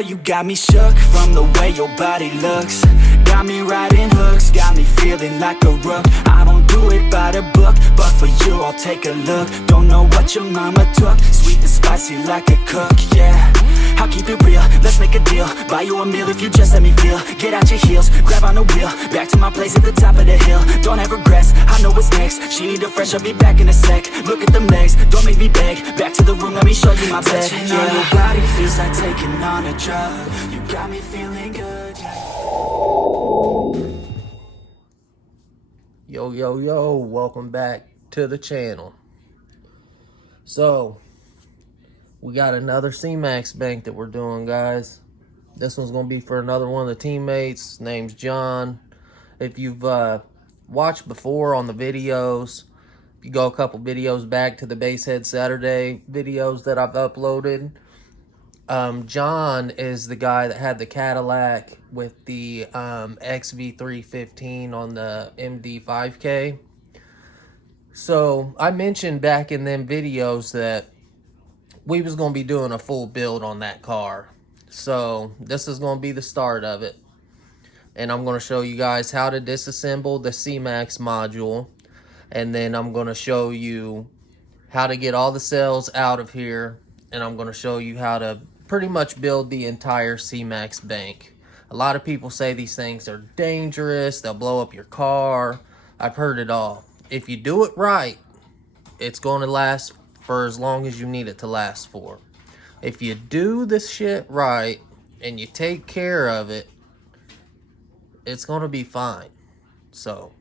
girl, you got me shook from the way your body looks. Got me riding hooks, got me feeling like a rook. I don't do it by the book, but for you I'll take a look. Don't know what your mama took, sweet and spicy like a cook, yeah. I'll keep it real, let's make a deal. Buy you a meal if you just let me feel. Get out your heels, grab on the wheel. Back to my place at the top of the hill. Don't have regrets, I know what's next. She need a fresh, I'll be back in a sec. Look at them legs, don't make me beg. Back to the room, let me show you my bed. Touching on your body feels like taking on a drug. You got me feeling good, yeah. Yo, welcome back to the channel. So, we got another cmax bank that we're doing, guys. This one's going to be for another one of the teammates. His name's John. If you've watched before on the videos, if you go a couple videos back to the Basehead Saturday videos that I've uploaded, John is the guy that had the Cadillac with the XV315 on the MD5K. So I mentioned back in them videos that we was going to be doing a full build on that car. So this is going to be the start of it. And I'm going to show you guys how to disassemble the cmax module. And then I'm going to show you how to get all the cells out of here. And I'm going to show you how to pretty much build the entire cmax bank. A lot of people say these things are dangerous, they'll blow up your car. I've heard it all. If you do it right, it's going to last for as long as you need it to last for. If you do this shit right and you take care of it, it's going to be fine. So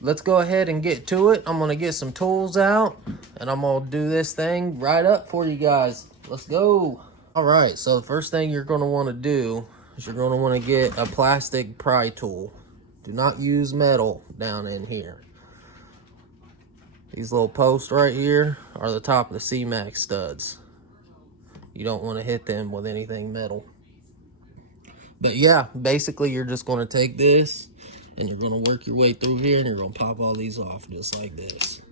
let's go ahead and get to it. I'm going to get some tools out and I'm going to do this thing right up for you guys. Let's go. All right, so the first thing you're going to want to do is you're going to want to get a plastic pry tool. Do not use metal down in here. These little posts right here are the top of the cmax studs. You don't want to hit them with anything metal. But yeah, basically you're just going to take this and you're going to work your way through here and you're going to pop all these off just like this.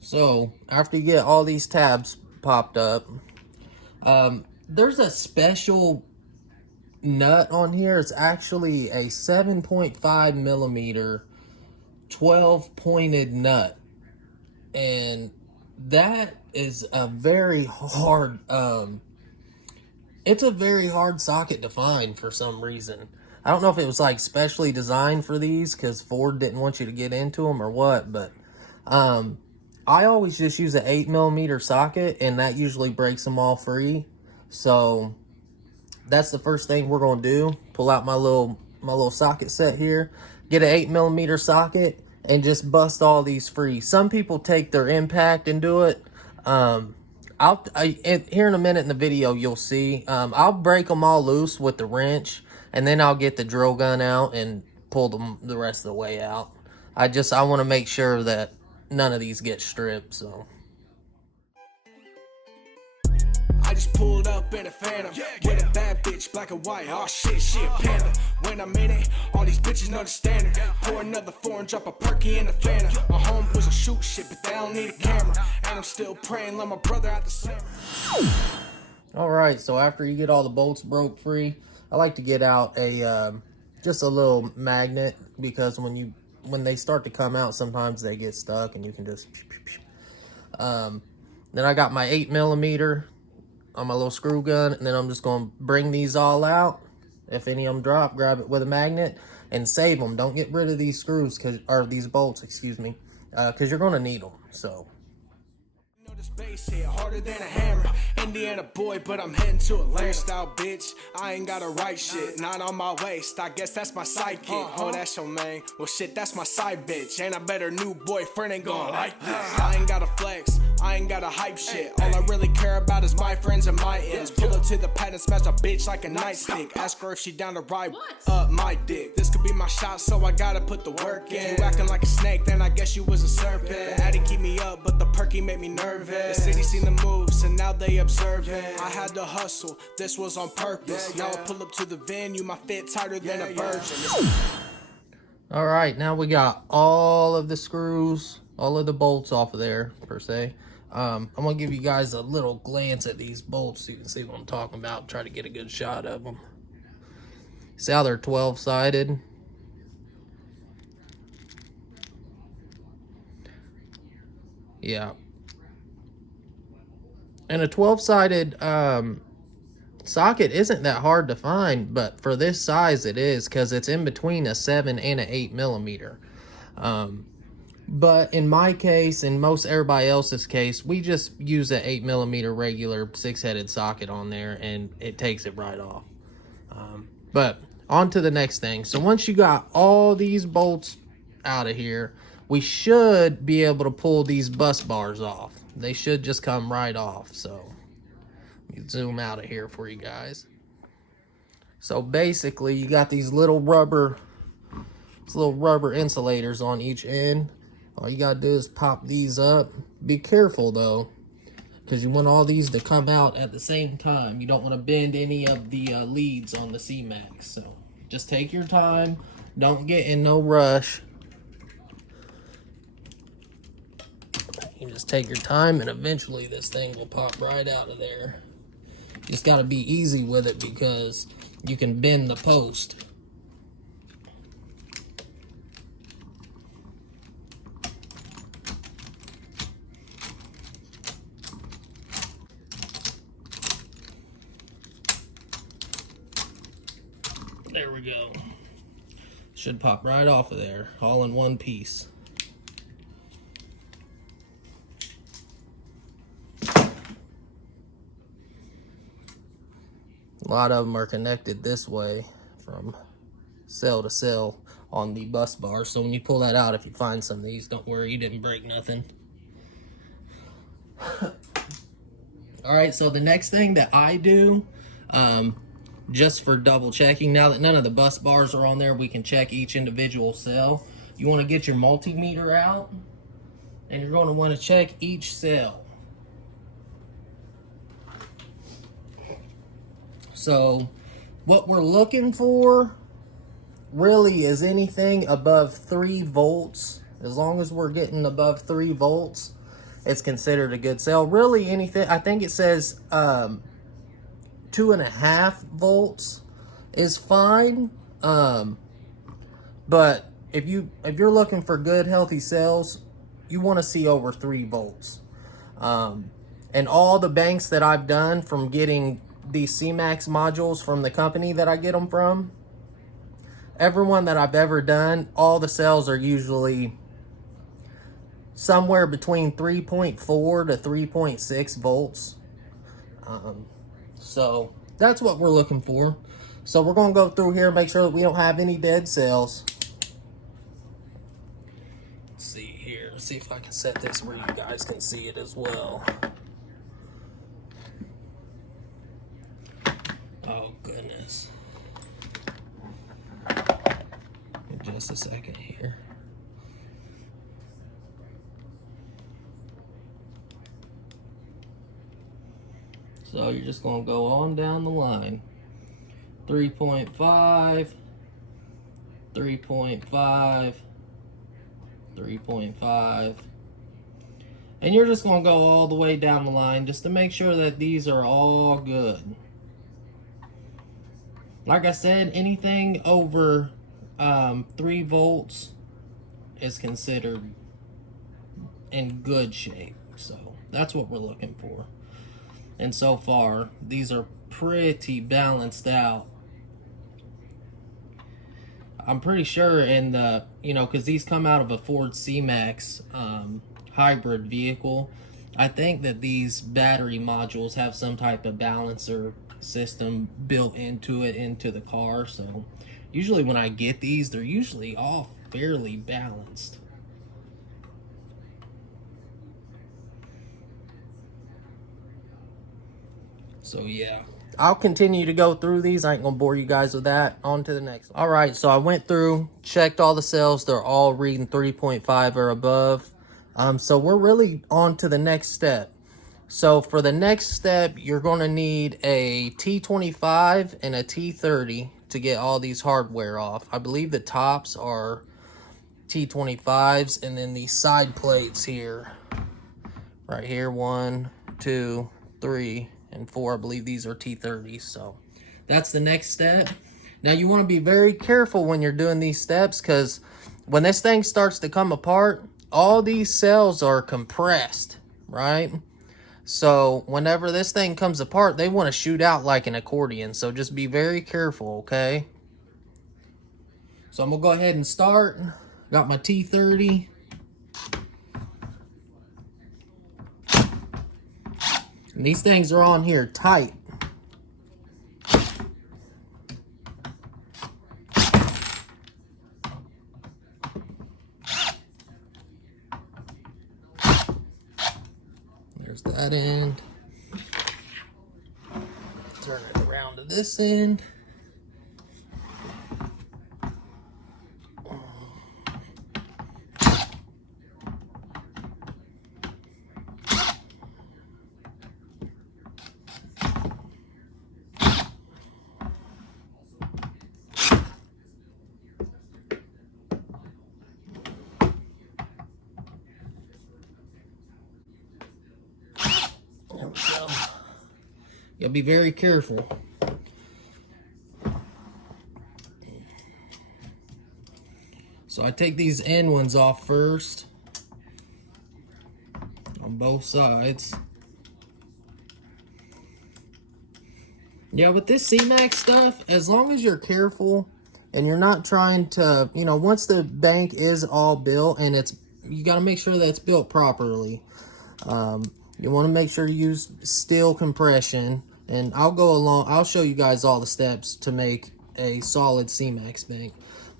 So after you get all these tabs popped up, there's a special nut on here. It's actually a 7.5 millimeter 12 pointed nut, and that is a very hard it's a very hard socket to find for some reason. I don't know if it was like specially designed for these because Ford didn't want you to get into them or what, but I always just use an 8 millimeter socket and that usually breaks them all free. So that's the first thing we're going to do. Pull out my little socket set here, get an 8 millimeter socket and just bust all these free. Some people take their impact and do it. Here in a minute in the video you'll see. I'll break them all loose with the wrench and then I'll get the drill gun out and pull them the rest of the way out. I want to make sure that none of these get stripped. So I just pulled up in a Phantom with a bad bitch, black and white. Oh shit, she a panda. When I'm in it, all these bitches know the standard. Pour another four and drop a perky in the Phantom. My homeboys will shoot shit, but they don't need a camera. And I'm still praying, let my brother out the center. Alright, so after you get all the bolts broke free, I like to get out a just a little magnet, because when they start to come out, sometimes they get stuck and you can just then I got my 8 millimeter on my little screw gun, and then I'm just going to bring these all out. If any of them drop, grab it with a magnet and save them. Don't get rid of these screws, or these bolts, excuse me, because you're going to need them. So You know this bass hit harder than a hammer. Indiana boy, but I'm heading to Atlanta. Freestyle bitch, I ain't gotta write shit. Not on my waist, I guess that's my sidekick. Oh, that's your man. Well shit, that's my side bitch. And I bet her new boyfriend ain't gonna like this. I ain't gotta flex, I ain't got a hype shit. All I really care about is my friends and my ends. Pull up to the pad and smash a bitch like a nightstick. Ask her if she down to ride up my dick. This could be my shot, so I gotta put the work in. You acting like a snake, then I guess you was a serpent. The addy keep me up, but the perky made me nervous. The city seen the moves, and now they observing. I had to hustle, this was on purpose. Now I pull up to the venue, my fit tighter than a virgin. All right, now we got all of the screws, all of the bolts off of there, per se. I'm gonna give you guys a little glance at these bolts so you can see what I'm talking about. Try to get a good shot of them. See how they're 12-sided? Yeah. And a 12-sided socket isn't that hard to find, but for this size it is, because it's in between a 7 and an 8 millimeter. But in my case, and most everybody else's case, we just use an 8 millimeter regular 6-headed socket on there, and it takes it right off. But on to the next thing. So once you got all these bolts out of here, we should be able to pull these bus bars off. They should just come right off. So let me zoom out of here for you guys. So basically, you got these little rubber insulators on each end. All you gotta do is pop these up. Be careful though, because you want all these to come out at the same time. You don't want to bend any of the leads on the cmax. So just take your time. Don't get in no rush. You just take your time, and eventually this thing will pop right out of there. You just gotta be easy with it, because you can bend the post. There we go. Should pop right off of there, all in one piece. A lot of them are connected this way from cell to cell on the bus bar. So when you pull that out, if you find some of these, don't worry, you didn't break nothing. All right, so the next thing that I do, just for double checking, now that none of the bus bars are on there, we can check each individual cell. You want to get your multimeter out, and you're going to want to check each cell. So what we're looking for really is anything above 3 volts. As long as we're getting above 3 volts, it's considered a good cell. Really anything, I think it says 2.5 volts is fine. But if you're looking for good healthy cells, you want to see over 3 volts. And all the banks that I've done from getting these cmax modules from the company that I get them from, everyone that I've ever done, all the cells are usually somewhere between 3.4 to 3.6 volts. So that's what we're looking for. So we're going to go through here and make sure that we don't have any dead cells. Let's see here. Let's see if I can set this where you guys can see it as well. Oh, goodness. Just a second here. So you're just going to go on down the line. 3.5, 3.5, 3.5. And you're just going to go all the way down the line just to make sure that these are all good. Like I said, anything over 3 volts is considered in good shape. So that's what we're looking for. And so far, these are pretty balanced out. I'm pretty sure in the, because these come out of a Ford C-Max hybrid vehicle, I think that these battery modules have some type of balancer system built into it, into the car. So usually when I get these, they're usually all fairly balanced. So yeah, I'll continue to go through these. I ain't gonna bore you guys with that. On to the next one. All right, so I went through, checked all the cells. They're all reading 3.5 or above. So we're really on to the next step. So for the next step, you're gonna need a T25 and a T30 to get all these hardware off. I believe the tops are T25s, and then these side plates here, right here, 1, 2, 3, and 4. I believe these are T30s. So that's the next step. Now you want to be very careful when you're doing these steps, because when this thing starts to come apart, all these cells are compressed, right? So whenever this thing comes apart, they want to shoot out like an accordion. So just be very careful, okay? So I'm gonna go ahead and start. Got my T30. And these things are on here tight. There's that end. Turn it around to this end. There we go. You gotta be very careful. So I take these end ones off first on both sides. Yeah, with this cmax stuff, as long as you're careful and you're not trying to, you know, once the bank is all built and you got to make sure that it's built properly. You want to make sure you use steel compression, and I'll show you guys all the steps to make a solid cmax bank.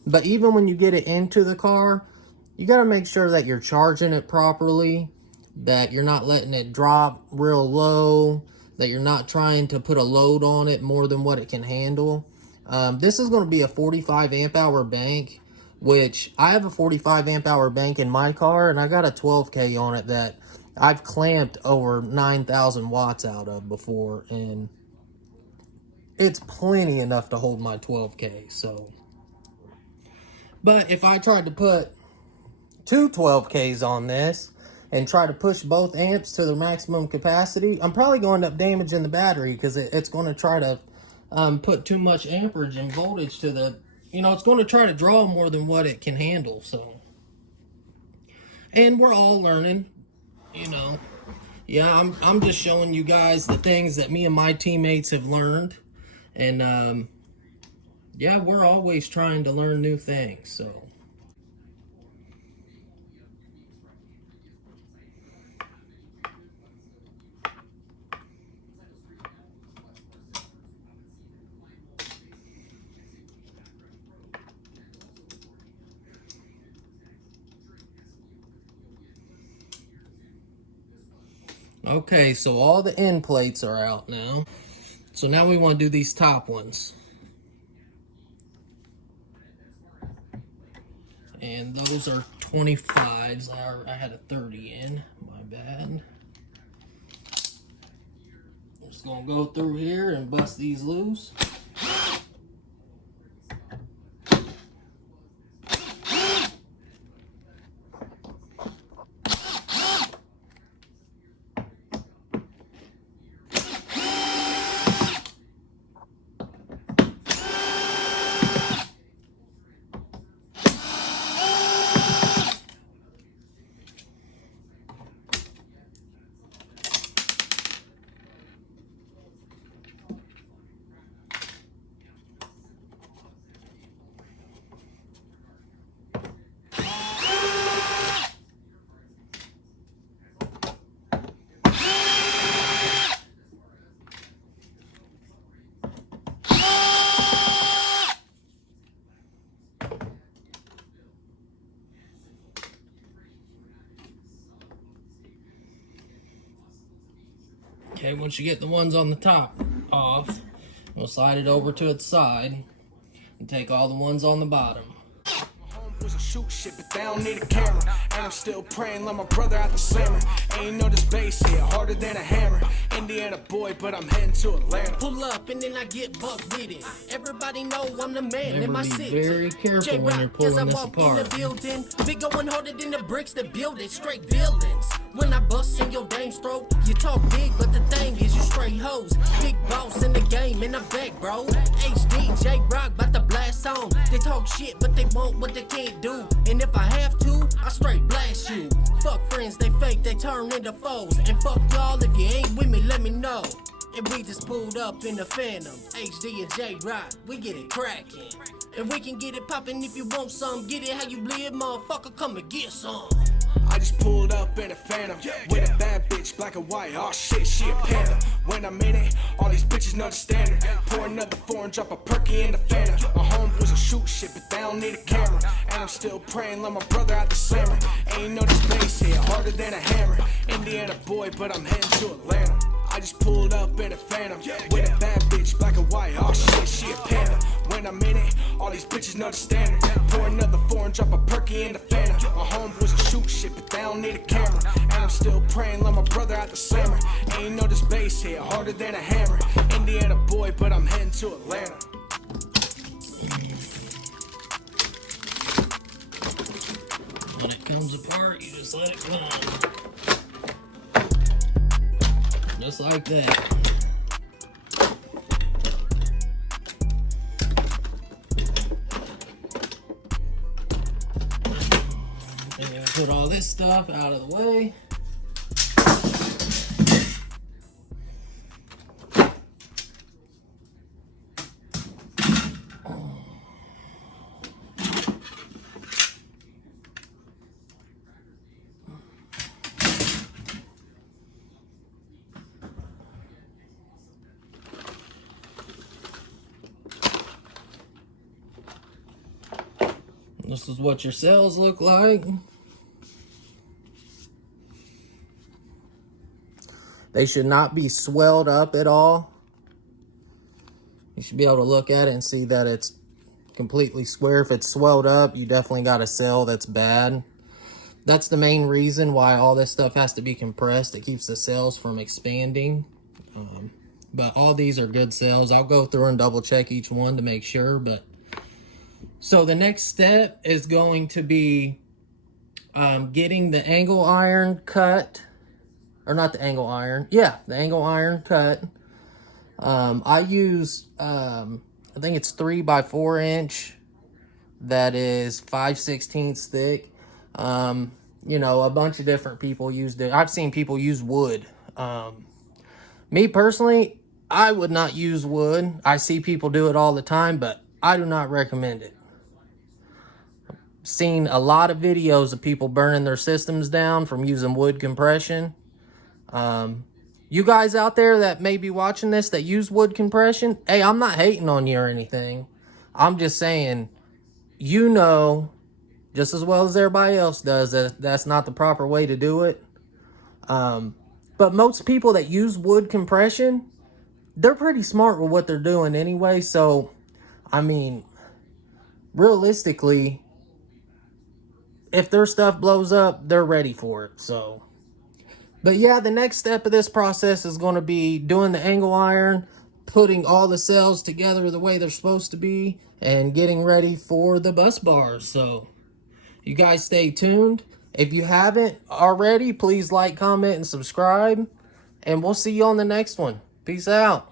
But even when you get it into the car, you got to make sure that you're charging it properly, that you're not letting it drop real low, that you're not trying to put a load on it more than what it can handle. This is going to be a 45 amp hour bank, which I have a 45 amp hour bank in my car, and I got a 12K on it that I've clamped over 9,000 watts out of before, and it's plenty enough to hold my 12K. So, but if I tried to put two 12Ks on this and try to push both amps to their maximum capacity, I'm probably going to end up damaging the battery, because it's going to try to put too much amperage and voltage to the, it's going to try to draw more than what it can handle. So, and we're all learning, Yeah, I'm just showing you guys the things that me and my teammates have learned. And yeah, we're always trying to learn new things. So okay, so all the end plates are out now. So now we want to do these top ones. And those are 25s. I had a 30 in. My bad. I'm just going to go through here and bust these loose. Okay, once you get the ones on the top off, we'll slide it over to its side and take all the ones on the bottom. Was a shoot shit, but they don't need a camera. And I'm still praying, let my brother out the slammer. Ain't know this bass hit harder than a hammer. Indiana boy, but I'm heading to Atlanta. Pull up and then I get buck with it. Everybody know I'm the man in Remember, my be city. very careful when you're J-Rock, as I pulling this walk in apart. the building, big going harder than the bricks that build it. Straight villains. When I bust in your dame's throat, you talk big, but the thing is you straight hoes. Big boss in the game, and I'm back, bro. HD, J-Rock, bout to blast on. They talk shit, but they want what they can't do. And if I have to, I straight blast you. Fuck friends, they fake, they turn into foes. And fuck y'all, if you ain't with me, let me know. And we just pulled up in the Phantom, HD and J-Rock, we get it cracking. And we can get it poppin' if you want some. Get it how you live, motherfucker, come and get some. I just pulled up in a Phantom with a bad bitch, black and white. Oh shit, she a panda. When I'm in it, all these bitches know the standard. Pour another foreign, drop a perky in the Phantom. My homeboys will shoot shit, but they don't need a camera. And I'm still praying, let my brother out the slammer. Ain't know this bass hit harder than a hammer. Indiana boy, but I'm heading to Atlanta. I just pulled up in a Phantom with a bad bitch, black and white. Oh shit, she a panda. When I'm in it, all these bitches know the standard. Pour another foreign, drop a perky in the Phantom. My homeboys will shoot shit, but they don't need a camera. And I'm still praying, let my brother out the slammer. Ain't know this bass hit harder than a hammer. Indiana boy, but I'm heading to Atlanta. When it comes apart, you just let it come. Just like that. And you put all this stuff out of the way. This is what your cells look like. They should not be swelled up at all. You should be able to look at it and see that it's completely square. If it's swelled up, you definitely got a cell that's bad. That's the main reason why all this stuff has to be compressed. It keeps the cells from expanding. But all these are good cells. I'll go through and double check each one to make sure. But so the next step is going to be getting the angle iron cut. Or not the angle iron. Yeah, the angle iron cut. I use, I think it's 3x4 inch. That is 5/16 thick. You know, a bunch of different people used it. I've seen people use wood. Me personally, I would not use wood. I see people do it all the time, but I do not recommend it. Seen a lot of videos of people burning their systems down from using wood compression. You guys out there that may be watching this that use wood compression, hey, I'm not hating on you or anything. I'm just saying, you know, just as well as everybody else does, that that's not the proper way to do it. But most people that use wood compression, they're pretty smart with what they're doing anyway. So, I mean, realistically, if their stuff blows up, they're ready for it. So, but yeah, the next step of this process is going to be doing the angle iron, putting all the cells together the way they're supposed to be, and getting ready for the bus bars. So, you guys stay tuned. If you haven't already, please like, comment, and subscribe. And we'll see you on the next one. Peace out.